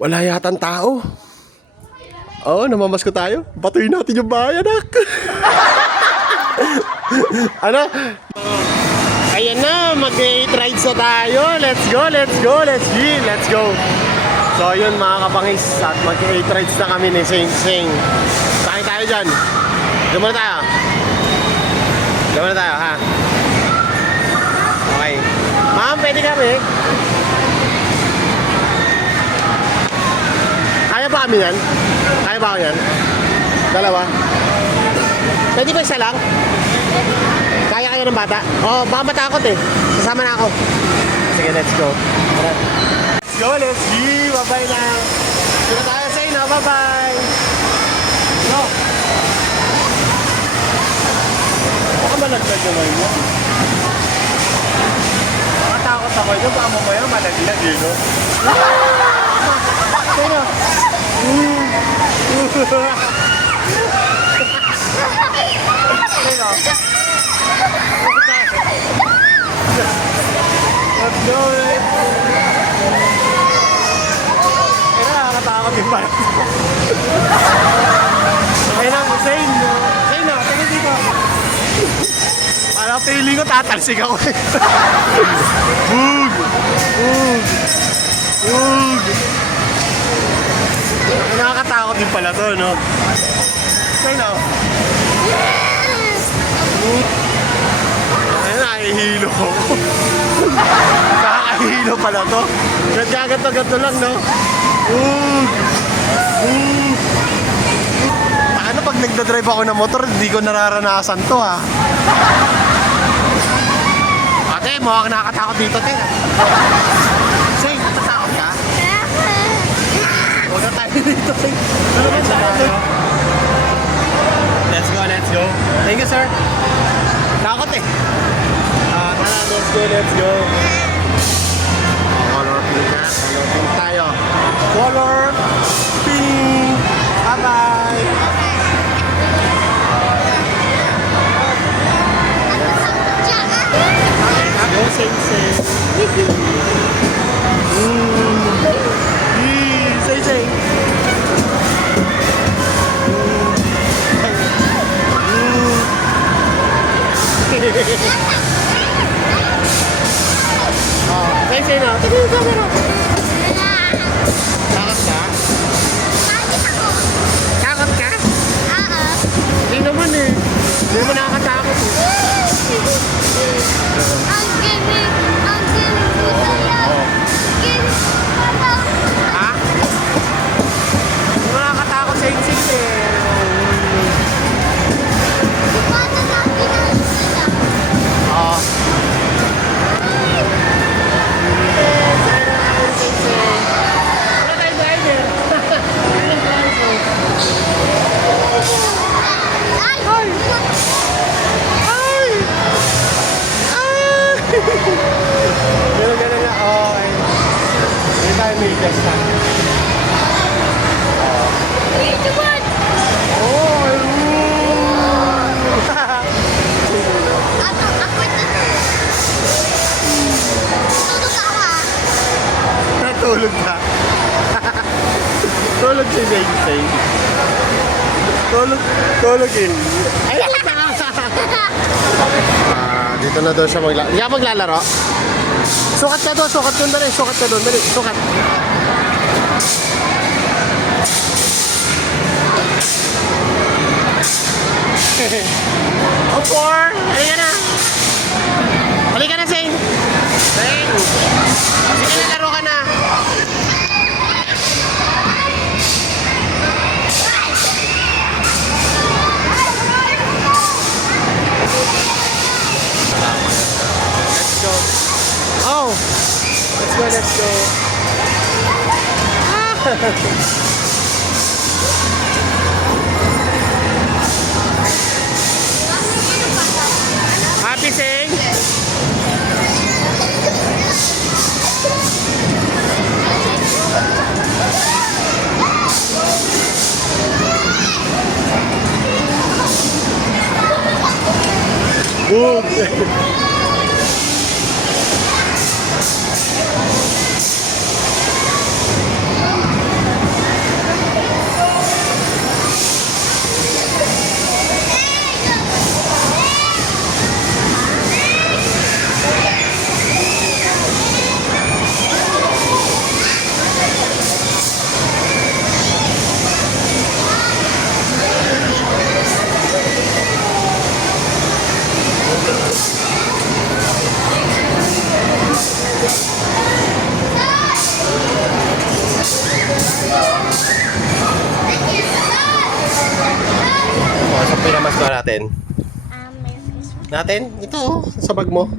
Wala yatang tao. Oo, namamasko tayo. Batuin natin yung bahay, anak. Ano? Ayan na, mag-8 rides na tayo. Let's go, let's go, let's go, let's go. So yun mga kabangis, at mag-8 rides na kami ni Sing Sing. Kain tayo dyan. Diyan muna tayo. Diyan muna tayo, ha? Okay. Ma'am, pwede kami. Kaya ba kami yan? Kaya ba ako yan? Dalawa? Pwede ba isa lang? Kaya kayo ng bata? Oo, baka matakot eh. Sasama na ako. Sige, let's go. Let's go, let's go. Bye-bye lang. Sino tayo sa inyo? Bye-bye. No. Baka malaglag naman yun. Makatakot ako yun. Baka mamaya malaglag yun, no? Sino? Let's go, it. Nakakatakot din pala. Ayun ang Hussein. Hussein na, tingin dito. Parang feeling ko tatalsik ako eh. Bug! Bug! Bug! Nakakatakot din pala to, no? Hussein na. Ayun, nakahihilo ko. Nakakahilo pala to. Ganto lang, no? Paano pag nagdadrive ako ng motor, hindi ko nararanasan to, ha? Ate, mukhang nakakatakot dito, te. Say, natatakot ka? Huwag na tayo dito, say. Ano naman tayo? Let's go, let's go. Thank you, sir. Takot eh. Let's go, let's go. Color pink na. Color pink tayo. Color pink. Bye-bye. Go, sing, sing. Sing, sing. Sing, sing na. Tignan yung camera. Takot ka? Takot ka? Hindi naman eh. Hindi mo nakakatakot eh. Ang galing po talaga. Ha? Hindi mo nakakatakot sa insig eh. Oo. Ganun na. Okay. Hindi tayo may test na. Natulog na. Tulog si Zay. Tulog eh. Ay, dito na daw siya maglalaro. Hindi ka maglalaro? Sukat ka doon, sukat doon. Dali, sukat ka doon. Dali, sukat. Oh, four. Halika na. Halika na, Zane. Zane. Sige na, laro ka na. Let's go. Oh. Let's go. Happy Sing? natin? Merry Christmas. Natin? Ito, oh, sa bag mo.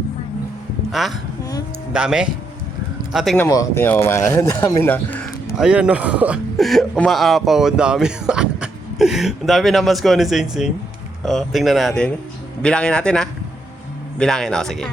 Ha? Hmm? Dami? Ah, tingnan mo, ma. Dami na. Ayan, no. Umaapaw, ang dami. Ang dami na masko ni Sing Sing. Oh, tingnan natin. Bilangin natin, ha? Bilangin, oh, sige.